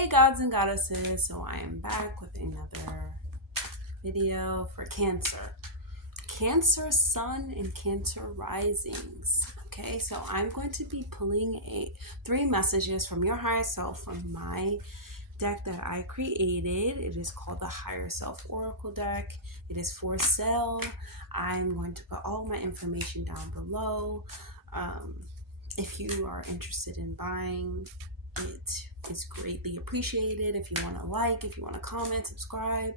Hey gods and goddesses, so I am back with another video for Cancer Sun and Cancer Risings. Okay, so I'm going to be pulling three messages from your higher self from my deck that I created. It is called the Higher Self Oracle deck. It is for sale. I'm going to put all my information down below. If you are interested in buying, it is greatly appreciated. If you want to like, if you want to comment, subscribe,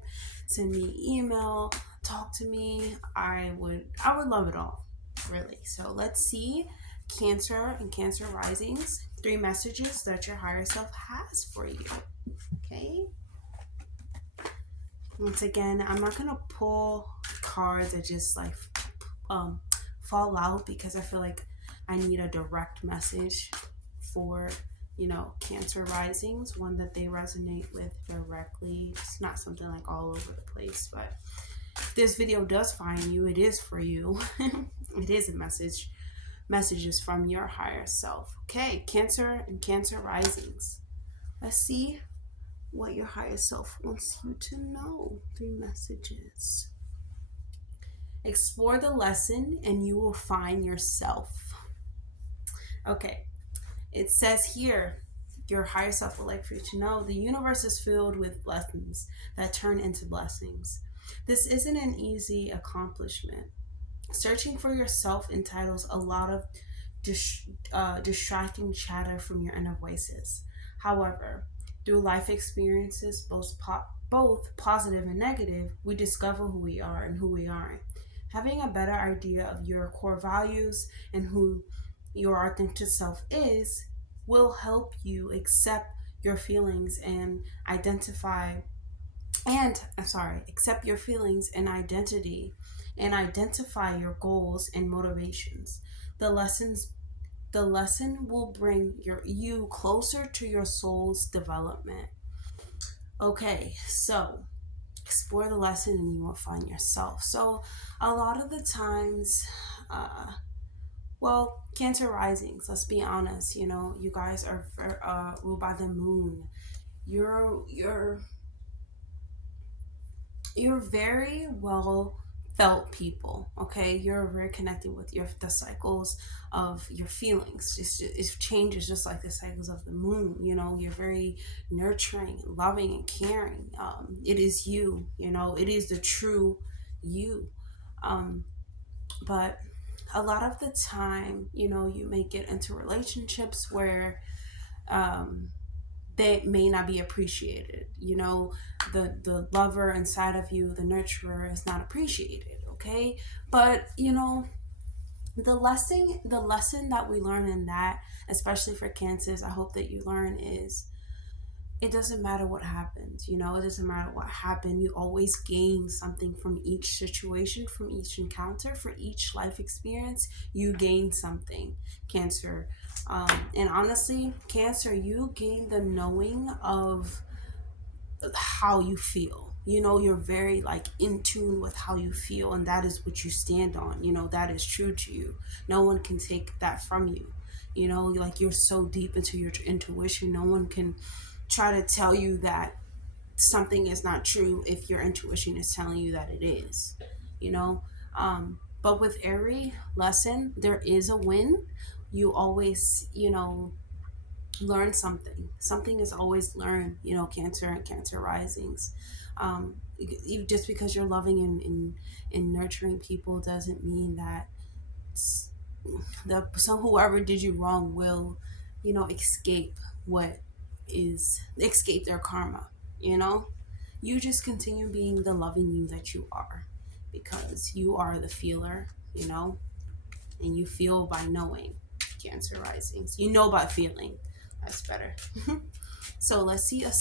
send me an email, talk to me. I would love it all, really. So let's see Cancer and Cancer Risings, three messages that your higher self has for you. Okay. Once again, I'm not gonna pull cards that just like fall out, because I feel like I need a direct message for Cancer Risings, one that they resonate with directly. It's not something like all over the place, but if this video does find you, it is for you. It is a messages from your higher self. Okay, Cancer and Cancer Risings. Let's see what your higher self wants you to know. Three messages. Explore the lesson and you will find yourself. Okay, it says here, your higher self would like for you to know the universe is filled with lessons that turn into blessings. This isn't an easy accomplishment. Searching for yourself entitles a lot of distracting chatter from your inner voices. However, through life experiences, both positive and negative, we discover who we are and who we aren't. Having a better idea of your core values and who your authentic self is will help you accept your feelings and accept your feelings and identity, and identify your goals and motivations. The lesson will bring you closer to your soul's development. Okay, so explore the lesson and you will find yourself. So a lot of the times, Cancer Risings, let's be honest, you guys are ruled by the moon. You're very well felt people, okay? You're very connected with the cycles of your feelings. It changes just like the cycles of the moon. You're very nurturing, loving, and caring. It is you. It is the true you. But a lot of the time, you may get into relationships where they may not be appreciated. The lover inside of you, the nurturer, is not appreciated, okay? But the lesson that we learn in that, especially for Cancers, I hope that you learn, is it doesn't matter what happens. It doesn't matter what happened. You always gain something from each situation, from each encounter, for each life experience. You gain something, Cancer. And honestly, Cancer, you gain the knowing of how you feel. You're very in tune with how you feel, and that is what you stand on. That is true to you. No one can take that from you. You're so deep into your intuition. No one can try to tell you that something is not true if your intuition is telling you that it is. But with every lesson, there is a win. You always learn something is always learned. Cancer and Cancer Risings. Just because you're loving and nurturing people doesn't mean that whoever did you wrong will escape their karma. You just continue being the loving you that you are, because you are the feeler, and you feel by knowing. Cancer Risings, you know by feeling. That's better. So let's see the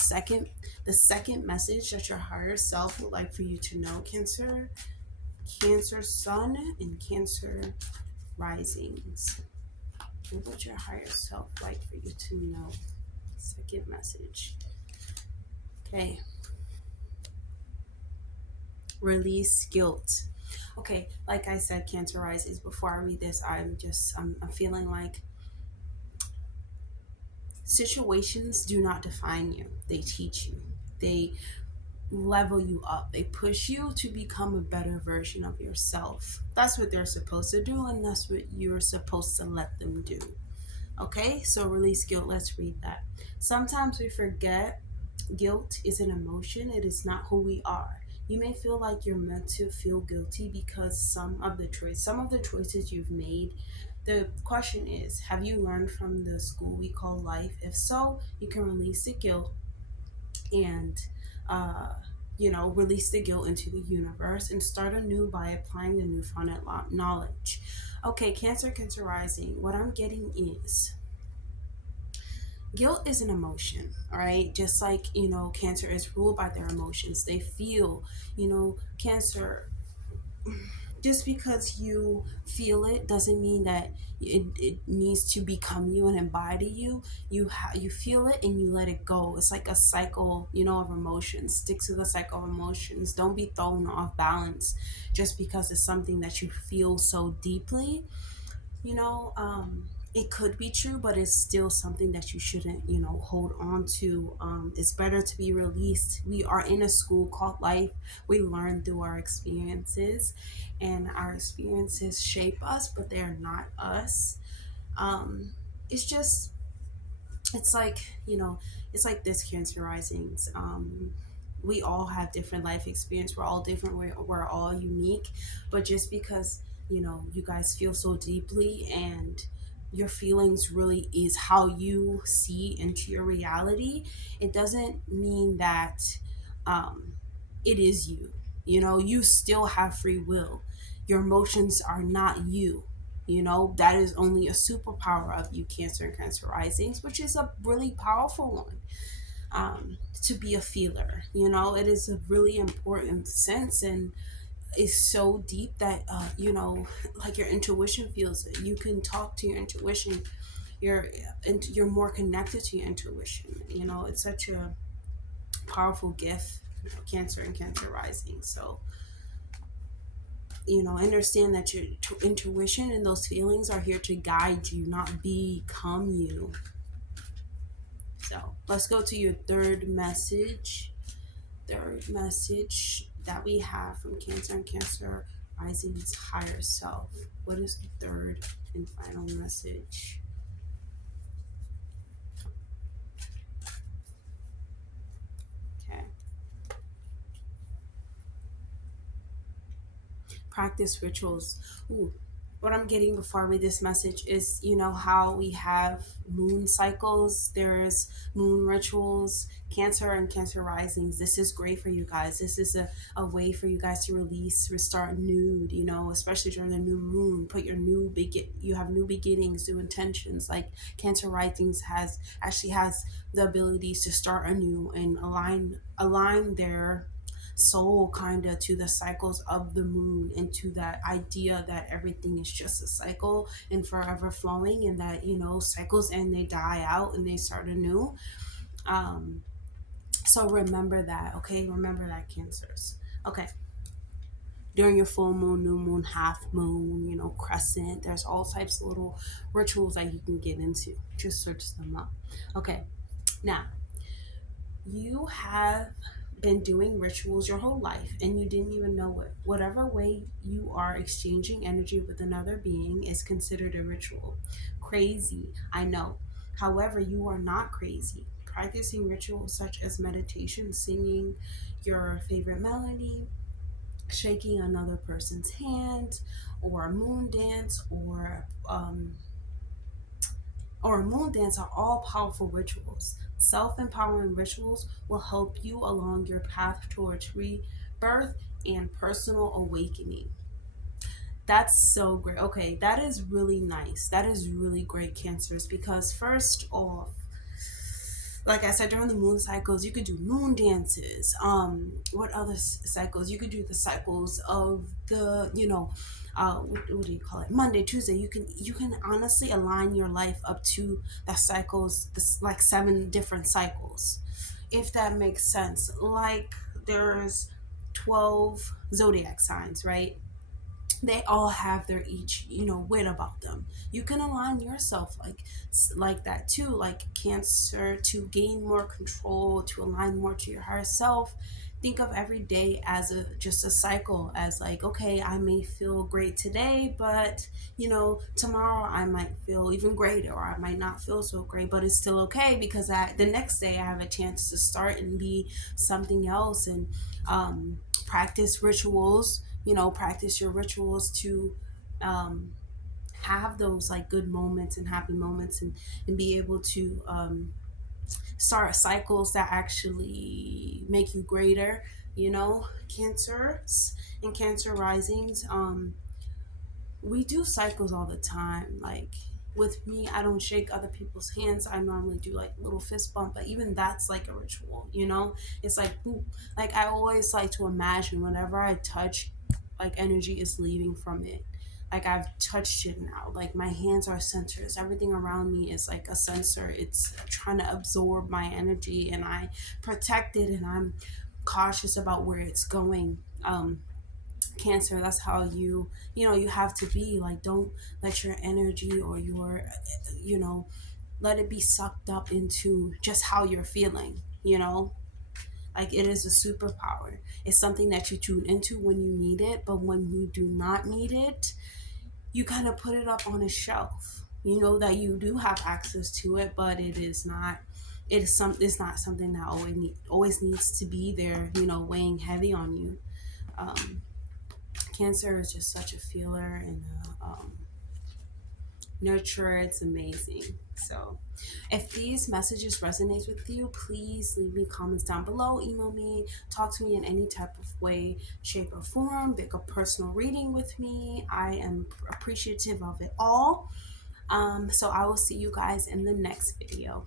second message that your higher self would like for you to know, Cancer Sun and Cancer Risings. What would your higher self like for you to know? Second message. Okay. Release guilt. Okay, like I said, Cancer Risings, before I read this, I'm feeling like Situations do not define you, they teach you. They level you up. They push you to become a better version of yourself. That's what they're supposed to do, and that's what you're supposed to let them do. Okay, so release guilt. Let's read that. Sometimes we forget guilt is an emotion, it is not who we are. You may feel like you're meant to feel guilty because some of the choices you've made. The question is, have you learned from the school we call life? If so, you can release the guilt and uh, release the guilt into the universe and start anew by applying the newfound knowledge. Okay, Cancer rising, what I'm getting is guilt is an emotion, all right? Just like, Cancer is ruled by their emotions. They feel, Cancer, just because you feel it doesn't mean that it needs to become you and embody you. You feel it and you let it go. It's like a cycle, of emotions. Stick to the cycle of emotions. Don't be thrown off balance just because it's something that you feel so deeply. you know um it could be true, but it's still something that you shouldn't, hold on to. It's better to be released. We are in a school called life. We learn through our experiences, and our experiences shape us, but they're not us. It's just, it's like, it's like this, Cancer risings. We all have different life experience. We're all different. We're all unique. But just because, you guys feel so deeply, and your feelings really is how you see into your reality, it doesn't mean that um, it is you. You still have free will. Your emotions are not you. That is only a superpower of you, Cancer and Cancer risings, which is a really powerful one. To be a feeler, it is a really important sense, and is so deep that like your intuition feels it. You can talk to your intuition. You're more connected to your intuition. It's such a powerful gift, Cancer and Cancer rising. So understand that your intuition and those feelings are here to guide you, not become you. So let's go to your third message. Third message that we have from Cancer and Cancer rising's higher self. What is the third and final message? Okay. Practice rituals. Ooh, what I'm getting before I read this message is, how we have moon cycles. There's moon rituals. Cancer and Cancer risings. This is great for you guys. This is a way for you guys to release, restart nude, especially during the new moon. Put your you have new beginnings, new intentions. Like Cancer risings has the abilities to start anew and align their soul kind of to the cycles of the moon, and to that idea that everything is just a cycle and forever flowing, and that cycles end, they die out and they start anew. Um so remember that, okay? Remember that, Cancers. Okay, during your full moon, new moon, half moon, crescent, there's all types of little rituals that you can get into. Just search them up. Okay, now, you have been doing rituals your whole life and you didn't even know it. Whatever way you are exchanging energy with another being is considered a ritual. Crazy, I know. However, you are not crazy. Practicing rituals such as meditation, singing your favorite melody, shaking another person's hand, or a moon dance, or a moon dance are all powerful rituals. Self empowering rituals will help you along your path towards rebirth and personal awakening. That's so great. Okay, that is really nice. That is really great, Cancers, because first off, like I said, during the moon cycles, you could do moon dances. What other cycles? You could do the cycles of the, what do you call it? Monday, Tuesday. You can honestly align your life up to the cycles, like 7 different cycles, if that makes sense. Like there's 12 zodiac signs, right? they all have their each, wit about them. You can align yourself like that too, like Cancer, to gain more control, to align more to your higher self. Think of every day as a just a cycle, as like, okay, I may feel great today, but tomorrow I might feel even greater, or I might not feel so great, but it's still okay, because the next day I have a chance to start and be something else. And practice rituals, practice your rituals to um, have those like good moments and happy moments, and be able to start cycles that actually make you greater. Cancers and Cancer risings, we do cycles all the time. Like with me, I don't shake other people's hands. I normally do like little fist bump, but even that's like a ritual. It's like boop. Like I always like to imagine whenever I touch, like energy is leaving from it. Like I've touched it now. Like my hands are sensors. Everything around me is like a sensor. It's trying to absorb my energy, and I protect it, and I'm cautious about where it's going. Cancer, that's how you have to be. Like, don't let your energy or your let it be sucked up into just how you're feeling. Like, it is a superpower. It's something that you tune into when you need it, but when you do not need it, you kind of put it up on a shelf. You know that you do have access to it, but it's not something that always needs to be there, weighing heavy on you. um Cancer is just such a feeler and a nurturer. It's amazing. So, if these messages resonate with you, please leave me comments down below. Email me. Talk to me in any type of way, shape, or form. Book a personal reading with me. I am appreciative of it all. So I will see you guys in the next video.